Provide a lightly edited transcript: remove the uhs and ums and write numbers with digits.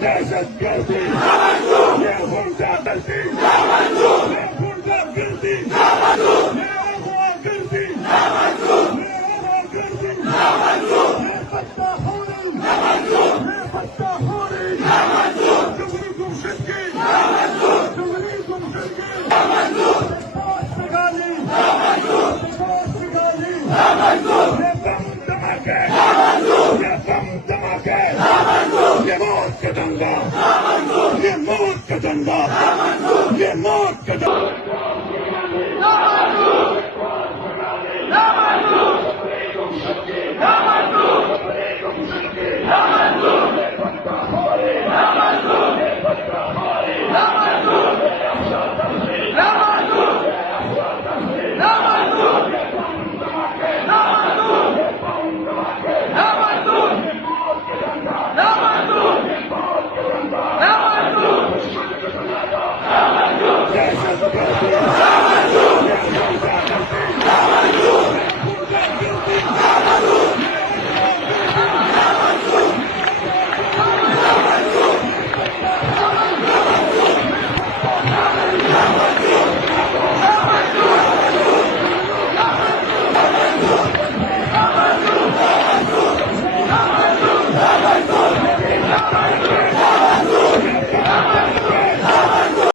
दहशतगर्दी ये गुंडागर्दी ये गुंडागर्दी ये अगवागर्दी ये अगवागर्दी ये सत्ताखोरी ये सत्ताखोरी जुगली गुमशुदगी जुगली गुमशुदगी बेकार निकाली ये बम धमाके ये बम धमाके ये मौत का दंगा